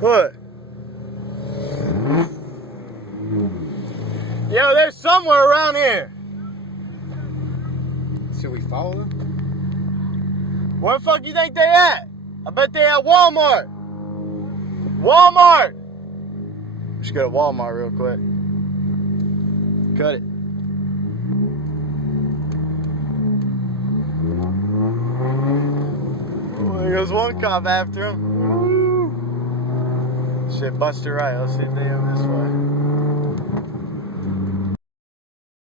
What? Yo, they're somewhere around here. Should we follow them? Where the fuck you think they at? I bet they at Walmart. Walmart! We should go to Walmart real quick. Cut it. Oh, there goes one cop after him. Shit, Buster right. Let's see if they go this way.